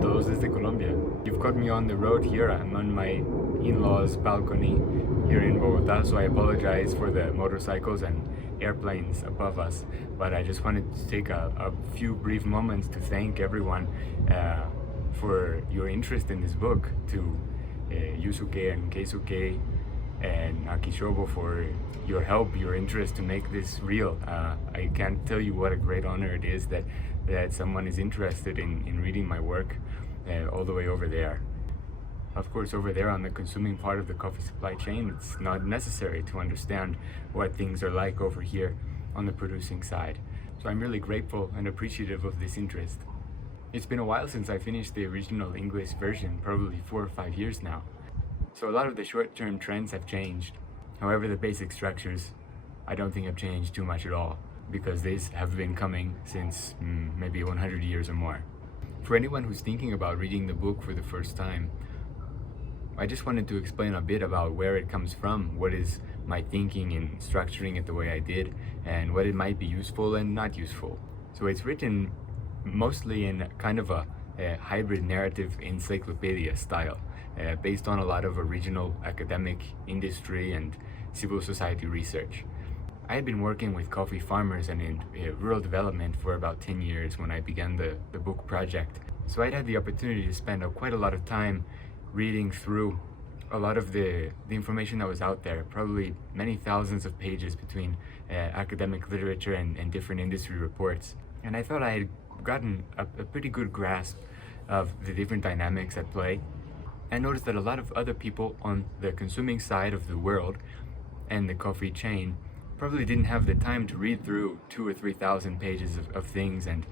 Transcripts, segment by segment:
todos desde Colombia. You've caught me on the road here. I'm on my in-laws' balcony here in Bogota, so I apologize for the motorcycles and airplanes above us. But I just wanted to take a few brief moments to thank everyone for your interest in this book, to Yusuke and Keisuke and Akishobo for your help, your interest to make this real. I can't tell you what a great honor it is that someone is interested in reading my work all the way over there. Of course, over there on the consuming part of the coffee supply chain, it's not necessary to understand what things are like over here on the producing side. So I'm really grateful and appreciative of this interest. It's been a while since I finished the original English version, probably 4 or 5 years now. So a lot of the short-term trends have changed. However, the basic structures I don't think have changed too much at all, because these have been coming since maybe 100 years or more. For anyone who's thinking about reading the book for the first time, I just wanted to explain a bit about where it comes from, what is my thinking in structuring it the way I did, and what it might be useful and not useful. So it's written mostly in kind of a hybrid narrative encyclopedia style, based on a lot of original academic, industry, and civil society research. I had been working with coffee farmers and in rural development for about 10 years when I began the book project. So I'd had the opportunity to spend quite a lot of time reading through a lot of the information that was out there, probably many thousands of pages between academic literature and different industry reports. And I thought I had gotten a pretty good grasp of the different dynamics at play. I noticed that a lot of other people on the consuming side of the world and the coffee chain probably didn't have the time to read through 2,000 or 3,000 pages of things and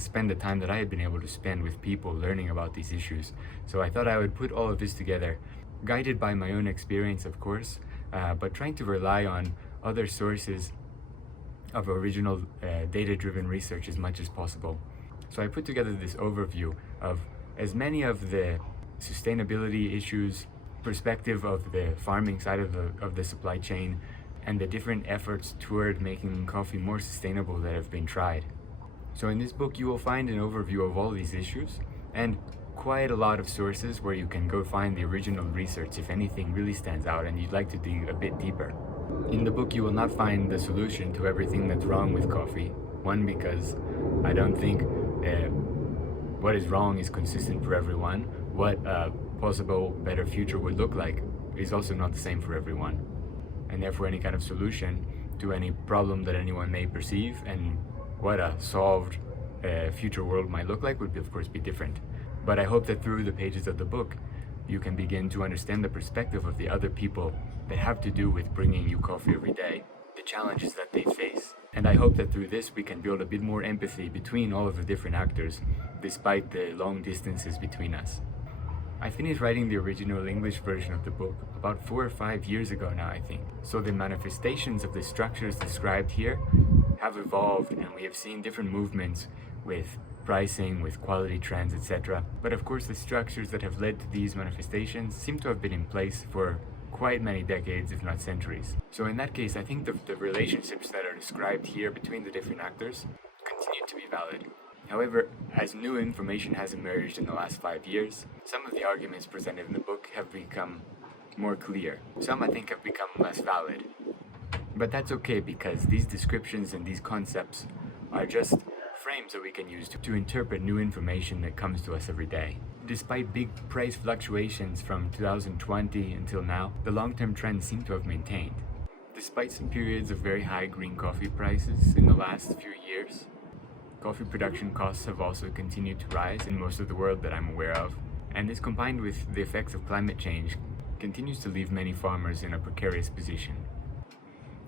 spend the time that I had been able to spend with people learning about these issues. So I thought I would put all of this together, guided by my own experience, of course, but trying to rely on other sources of original data-driven research as much as possible. So I put together this overview of as many of the sustainability issues, perspective of the farming side of the supply chain, and the different efforts toward making coffee more sustainable that have been tried. So in this book you will find an overview of all these issues and quite a lot of sources where you can go find the original research if anything really stands out and you'd like to dig a bit deeper. In the book you will not find the solution to everything that's wrong with coffee. One, because I don't think what is wrong is consistent for everyone. What a possible better future would look like is also not the same for everyone. And therefore any kind of solution to any problem that anyone may perceive and what a solved future world might look like would of course be different. But I hope that through the pages of the book you can begin to understand the perspective of the other people that have to do with bringing you coffee every day, the challenges that they face. And I hope that through this we can build a bit more empathy between all of the different actors, despite the long distances between us. I finished writing the original English version of the book about 4 or 5 years ago now, I think. So the manifestations of the structures described here have evolved, and we have seen different movements with pricing, with quality trends, etc. But of course the structures that have led to these manifestations seem to have been in place for quite many decades, if not centuries. So in that case, I think the relationships that are described here between the different actors continue to be valid. However, as new information has emerged in the last 5 years, some of the arguments presented in the book have become more clear. Some, I think, have become less valid. But that's okay, because these descriptions and these concepts are just frames that we can use to interpret new information that comes to us every day. Despite big price fluctuations from 2020 until now, the long-term trends seem to have maintained. Despite some periods of very high green coffee prices in the last few years, coffee production costs have also continued to rise in most of the world that I'm aware of, and this combined with the effects of climate change continues to leave many farmers in a precarious position,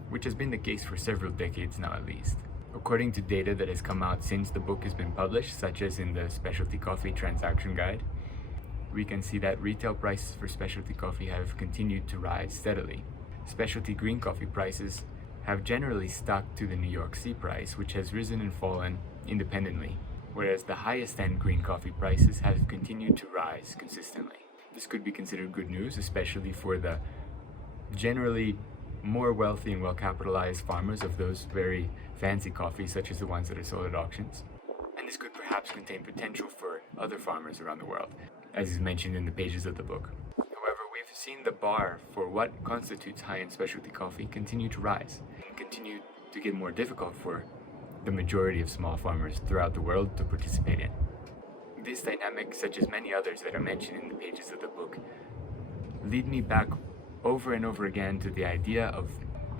which has been the case for several decades now at least. According to data that has come out since the book has been published, such as in the Specialty Coffee Transaction Guide, we can see that retail prices for specialty coffee have continued to rise steadily. Specialty green coffee prices have generally stuck to the New York C price, which has risen and fallen independently, whereas the highest end green coffee prices have continued to rise consistently. This could be considered good news, especially for the generally more wealthy and well-capitalized farmers of those very fancy coffees, such as the ones that are sold at auctions. And and this could perhaps contain potential for other farmers around the world, as is mentioned in the pages of the book. However, we've seen the bar for what constitutes high-end specialty coffee continue to rise, and continue to get more difficult for the majority of small farmers throughout the world to participate in. This dynamic, such as many others that are mentioned in the pages of the book, lead me back over and over again to the idea of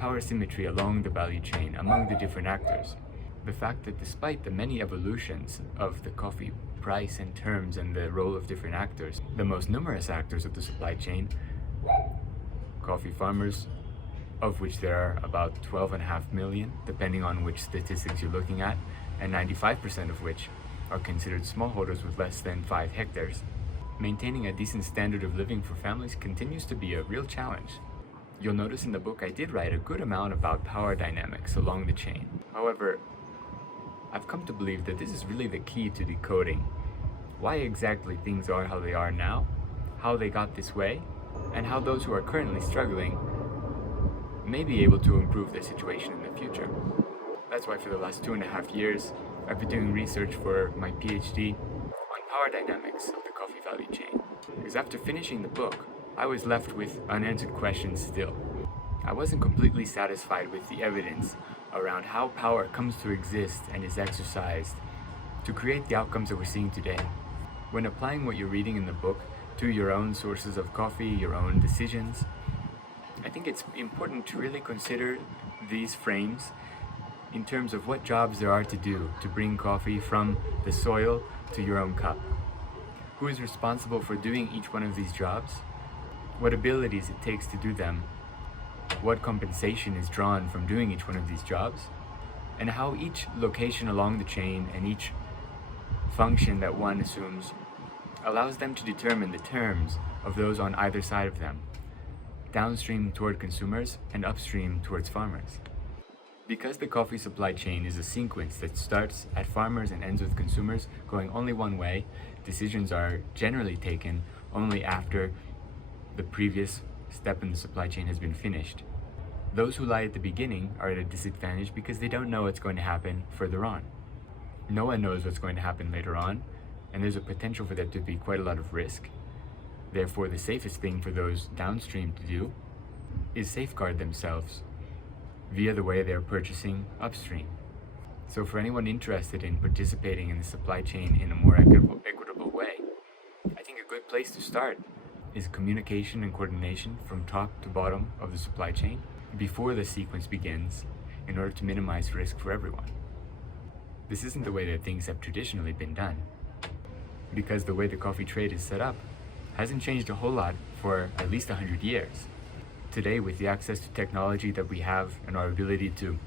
power symmetry along the value chain among the different actors. The fact that despite the many evolutions of the coffee price and terms and the role of different actors, the most numerous actors of the supply chain, coffee farmers, of which there are about 12.5 million, depending on which statistics you're looking at, and 95% of which are considered smallholders with less than 5 hectares. Maintaining a decent standard of living for families continues to be a real challenge. You'll notice in the book I did write a good amount about power dynamics along the chain. However, I've come to believe that this is really the key to decoding why exactly things are how they are now, how they got this way, and how those who are currently struggling may be able to improve their situation in the future. That's why for the last 2.5 years, I've been doing research for my PhD on power dynamics of the coffee value chain. Because after finishing the book, I was left with unanswered questions still. I wasn't completely satisfied with the evidence around how power comes to exist and is exercised to create the outcomes that we're seeing today. When applying what you're reading in the book to your own sources of coffee, your own decisions, I think it's important to really consider these frames in terms of what jobs there are to do to bring coffee from the soil to your own cup. Who is responsible for doing each one of these jobs? What abilities it takes to do them? What compensation is drawn from doing each one of these jobs? And how each location along the chain and each function that one assumes allows them to determine the terms of those on either side of them, downstream toward consumers and upstream towards farmers. Because the coffee supply chain is a sequence that starts at farmers and ends with consumers going only one way, decisions are generally taken only after the previous step in the supply chain has been finished. Those who lie at the beginning are at a disadvantage because they don't know what's going to happen further on. No one knows what's going to happen later on, and there's a potential for there to be quite a lot of risk. Therefore, the safest thing for those downstream to do is safeguard themselves via the way they're purchasing upstream. So for anyone interested in participating in the supply chain in a more equitable way, I think a good place to start is communication and coordination from top to bottom of the supply chain before the sequence begins in order to minimize risk for everyone. This isn't the way that things have traditionally been done, because the way the coffee trade is set up hasn't changed a whole lot for at least 100 years. Today, with the access to technology that we have and our ability to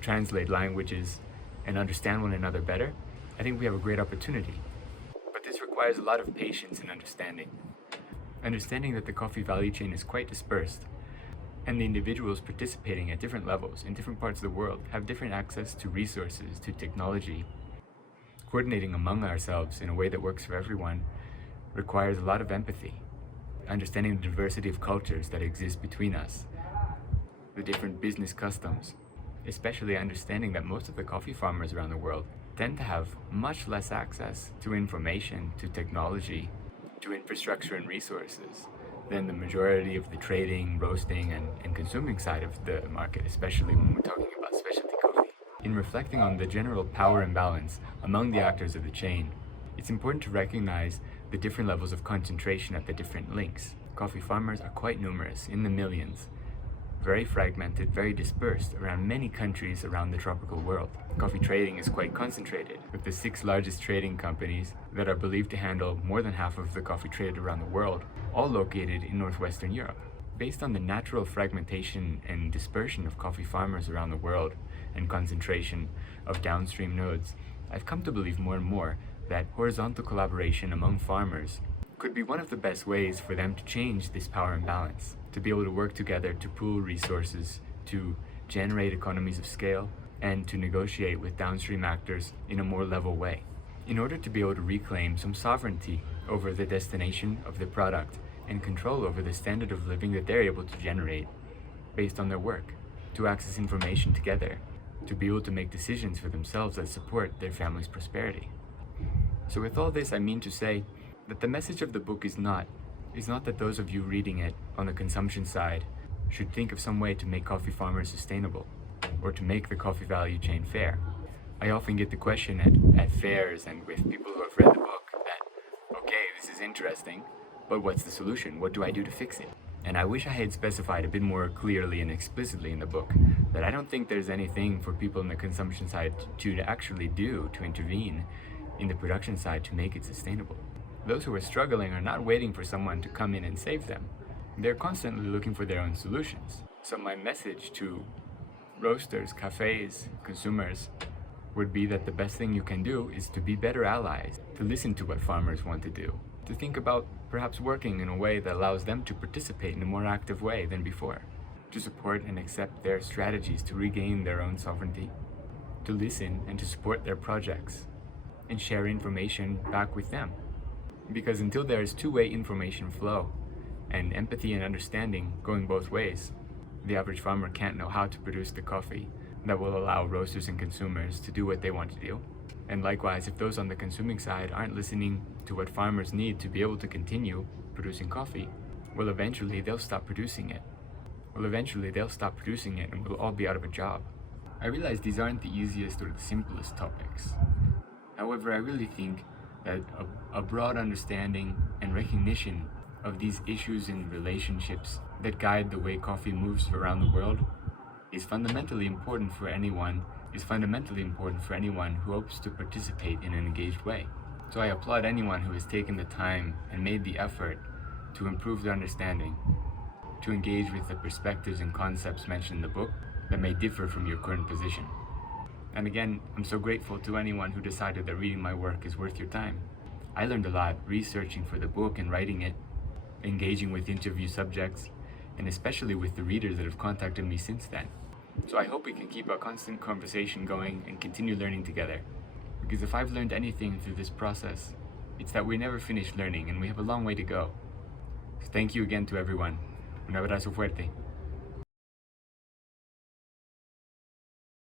translate languages and understand one another better, I think we have a great opportunity. But this requires a lot of patience and understanding. Understanding that the coffee value chain is quite dispersed, and the individuals participating at different levels in different parts of the world have different access to resources, to technology. Coordinating among ourselves in a way that works for everyone requires a lot of empathy. Understanding the diversity of cultures that exist between us, the different business customs, especially understanding that most of the coffee farmers around the world tend to have much less access to information, to technology, to infrastructure and resources than the majority of the trading, roasting, and consuming side of the market, especially when we're talking about specialty coffee. In reflecting on the general power imbalance among the actors of the chain, it's important to recognize the different levels of concentration at the different links. Coffee farmers are quite numerous, in the millions, very fragmented, very dispersed around many countries around the tropical world. Coffee trading is quite concentrated, with the 6 largest trading companies that are believed to handle more than half of the coffee traded around the world, all located in northwestern Europe. Based on the natural fragmentation and dispersion of coffee farmers around the world and concentration of downstream nodes, I've come to believe more and more that horizontal collaboration among farmers could be one of the best ways for them to change this power imbalance, to be able to work together to pool resources, to generate economies of scale, and to negotiate with downstream actors in a more level way, in order to be able to reclaim some sovereignty over the destination of the product and control over the standard of living that they're able to generate based on their work, to access information together to be able to make decisions for themselves that support their family's prosperity. So with all this, I mean to say that the message of the book is not that those of you reading it on the consumption side should think of some way to make coffee farmers sustainable or to make the coffee value chain fair. I often get the question at fairs and with people who have read the book that, okay, this is interesting, but what's the solution? What do I do to fix it? And I wish I had specified a bit more clearly and explicitly in the book that I don't think there's anything for people on the consumption side to actually do to intervene in the production side to make it sustainable. Those who are struggling are not waiting for someone to come in and save them. They're constantly looking for their own solutions. So my message to roasters, cafes, consumers would be that the best thing you can do is to be better allies, to listen to what farmers want to do, to think about perhaps working in a way that allows them to participate in a more active way than before, to support and accept their strategies to regain their own sovereignty, to listen and to support their projects, and share information back with them. Because until there is two-way information flow and empathy and understanding going both ways, the average farmer can't know how to produce the coffee that will allow roasters and consumers to do what they want to do. And likewise, if those on the consuming side aren't listening to what farmers need to be able to continue producing coffee, well, eventually they'll stop producing it. And we'll all be out of a job. I realize these aren't the easiest or the simplest topics. However, I really think that a broad understanding and recognition of these issues and relationships that guide the way coffee moves around the world is fundamentally important for anyone who hopes to participate in an engaged way. So I applaud anyone who has taken the time and made the effort to improve their understanding, to engage with the perspectives and concepts mentioned in the book that may differ from your current position. And again, I'm so grateful to anyone who decided that reading my work is worth your time. I learned a lot researching for the book and writing it, engaging with interview subjects, and especially with the readers that have contacted me since then. So I hope we can keep a constant conversation going and continue learning together. Because if I've learned anything through this process, it's that we never finish learning and we have a long way to go. So thank you again to everyone. Un abrazo fuerte.